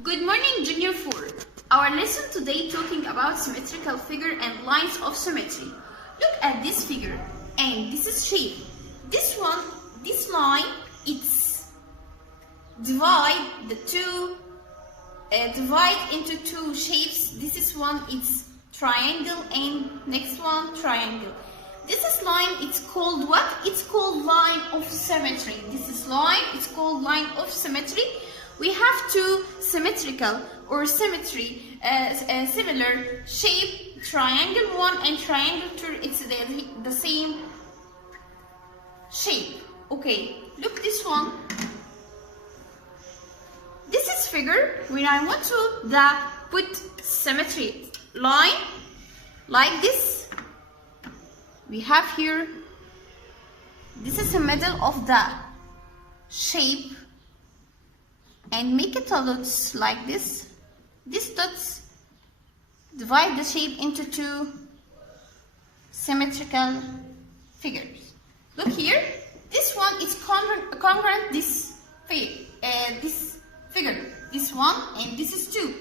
Good morning, Jr.4. Our lesson today talking about symmetrical figure and lines of symmetry. Look at this figure and this is shape. This line, it's divide into two shapes. This is one, it's triangle, and next one triangle. This is line, it's called what? It's called line of symmetry. This is line, it's called line of symmetry. We have two symmetrical or symmetry, similar shape, triangle 1 and triangle 2, it's the same shape. Okay, look this one. This is figure when I want to put symmetry line like this. We have here, this is the middle of the shape, and make it a dots like this. These dots divide the shape into two symmetrical figures. Look here, this one is congruent this figure, this one, and this is 2.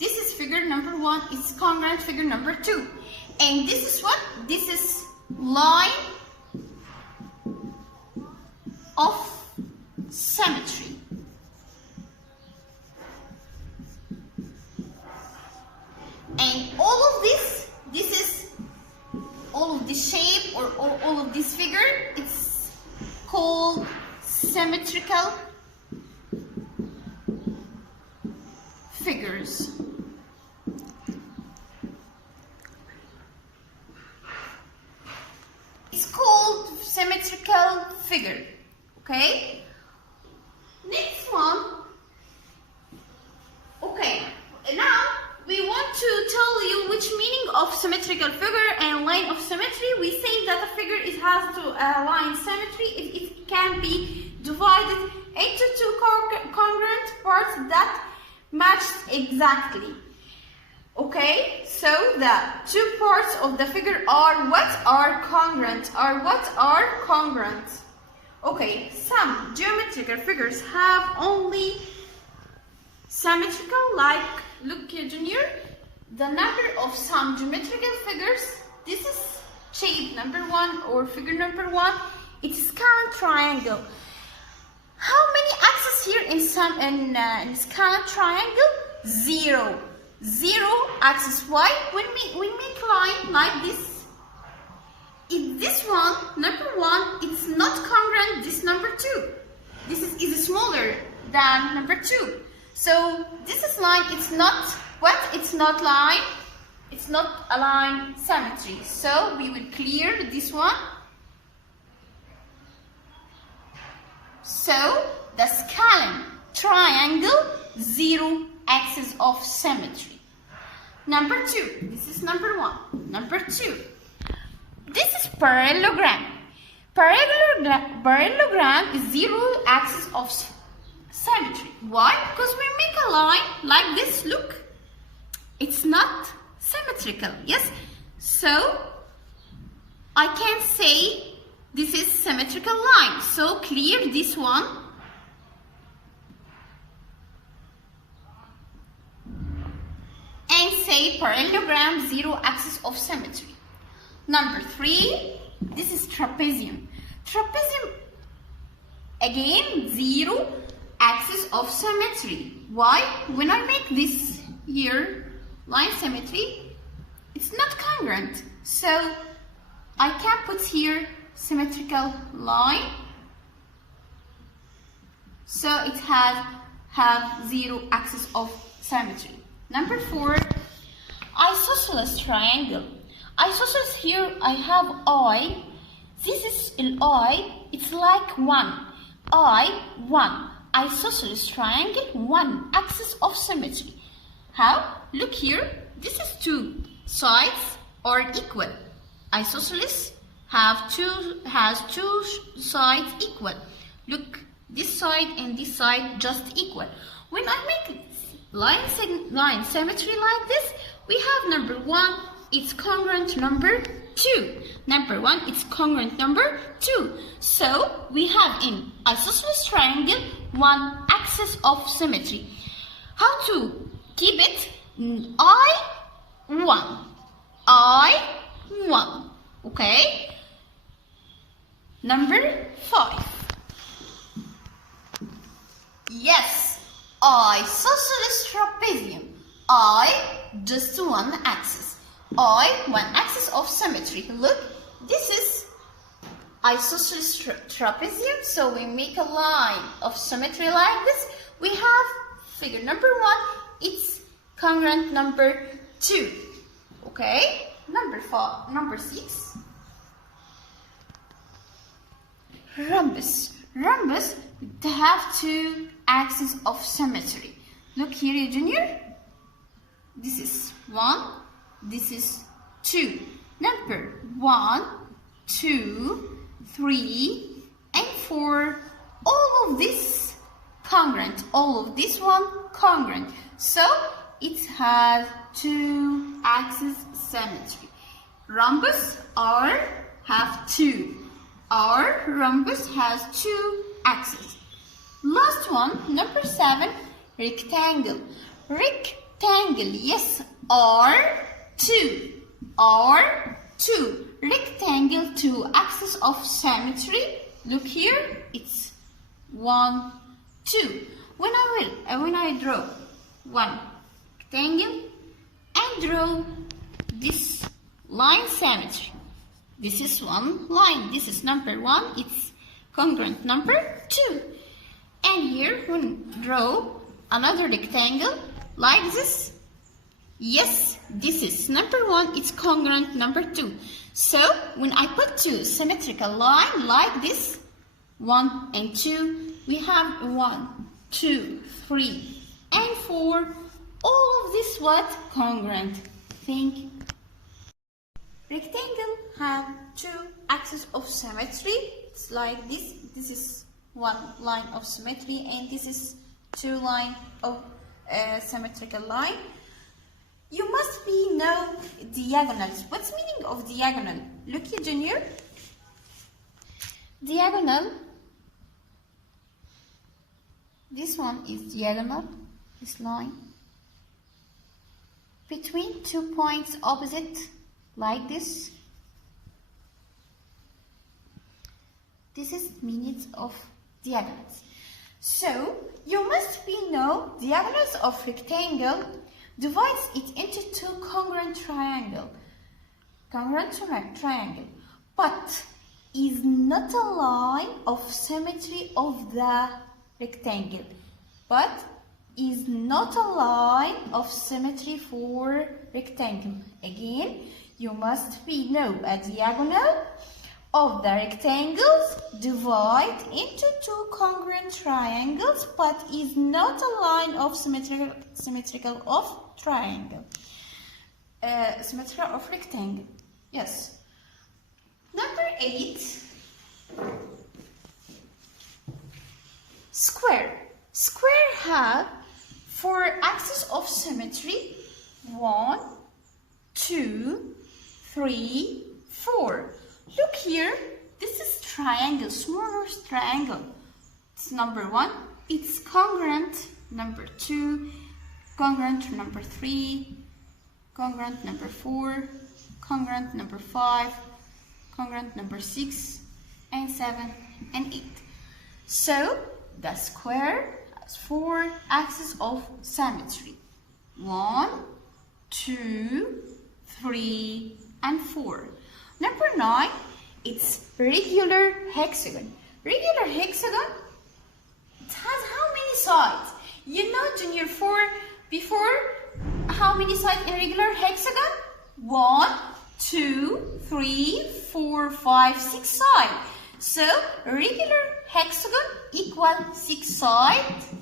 This is figure number 1, it's congruent figure number 2. And this is what? This is line of symmetry. And all of this is all of this shape or all of this figure, it's called symmetrical figures. It's called symmetrical figure. Okay? Next one. Okay, now we want to tell you which meaning of symmetrical figure and line of symmetry. We say that a figure has to line symmetry if it can be divided into two congruent parts that match exactly. Okay, so the two parts of the figure are what? Are congruent. Okay, some geometrical figures have only symmetrical, like look here, Junior, the number of some geometrical figures. This is shape number 1 or figure number 1. It is called triangle. How many axes here in scalar triangle? 0. 0 axis. Why? When we make line like this, if this one, number 1, it's not congruent this number 2. This is smaller than number 2. So this is line, it's not what? It's not line. It's not a line symmetry. So we will clear this one. So the scalar triangle, 0 axis of symmetry. Number 2, this is number 1. Number 2, this is parallelogram. Parallelogram is 0 axis of symmetry. Why? Because we make a line like this, look. It's not symmetrical, yes? So I can say this is symmetrical line. So clear this one. And say parallelogram, 0 axis of symmetry. Number 3, this is trapezium. Trapezium, again, 0 axis of symmetry. Why? When I make this here line symmetry, it's not congruent. So I can put here symmetrical line. So it have 0 axis of symmetry. Number 4, isosceles triangle. Isosceles, here I have I. This is an I. It's like 1. I, 1. Isosceles triangle, 1 axis of symmetry. How? Look here. This is 2 sides are equal. Isosceles has two sides equal. Look, this side and this side just equal. When I make line symmetry like this, we have number 1, it's congruent number 2. Number 1, it's congruent number 2. So we have in isosceles triangle 1 axis of symmetry. How to keep it I1. I1. Okay? Number 5. Yes, isosceles trapezium. I, just one axis. I, one axis of symmetry. Look, this is isosceles trapezium. So we make a line of symmetry like this. We have figure number 1. It's congruent number 2. Okay? Number 6. Rhombus. Rhombus have 2 axes of symmetry. Look here, Junior. This is 1. This is 2. Number 1, 2, 3, and 4. All of this congruent. All of this one congruent. So it has 2 axes symmetry. Rhombus have 2. Our rhombus has 2 axes. Last one, number 7, rectangle. Rectangle, yes, R2. R2. Rectangle, 2 axes of symmetry. Look here, it's 1, 2. When I draw one rectangle and draw this line symmetry. This is one line. This is number 1. It's congruent number 2. And here, when draw another rectangle like this. Yes, this is number 1. It's congruent number 2. So when I put 2 symmetrical lines like this, 1 and 2, we have 1, 2, 3, and 4. All of this what? Congruent. Think. Rectangle have 2 axes of symmetry. It's like this. This is 1 line of symmetry, and this is 2 line of symmetrical line. You must know diagonals. What's meaning of diagonal? Look here, Junior. Diagonal. This one is diagonal. This line between 2 points opposite. Like this. This is meaning of diagonals. So you must know diagonals of rectangle divides it into 2 congruent triangle. Congruent triangle. But is not a line of symmetry of the rectangle. But is not a line of symmetry for rectangle. Again, you must know a diagonal of the rectangles divide into 2 congruent triangles, but is not a line of symmetrical of triangle. Symmetrical of rectangle. Yes. Number 8. Square. Square have 4 axes of symmetry. 1, 2, 3, 4. Look here, this is triangle, smaller triangle. It's number 1. It's congruent number 2, congruent number 3, congruent number 4, congruent number 5, congruent number 6, and 7, and 8. So the square has 4 axes of symmetry. 1, 2, 3, and 4. Number 9, it's regular hexagon. Regular hexagon, it has how many sides? You know, Jr.4, before, how many sides in regular hexagon? 1, 2, 3, 4, 5, 6 sides. So, regular hexagon equal 6 sides.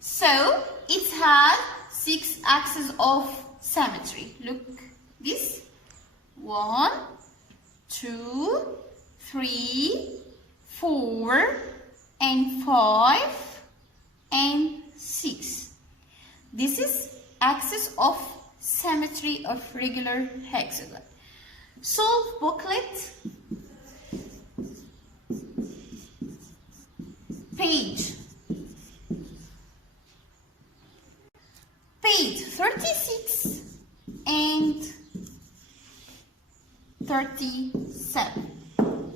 So, it has 6 axes of symmetry. Look, this. 1, 2, 3, 4, and 5, and 6. This is axis of symmetry of regular hexagon. Solve booklet, page Page 36 and 37.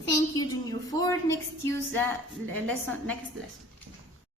Thank you, Junior 4. Next lesson.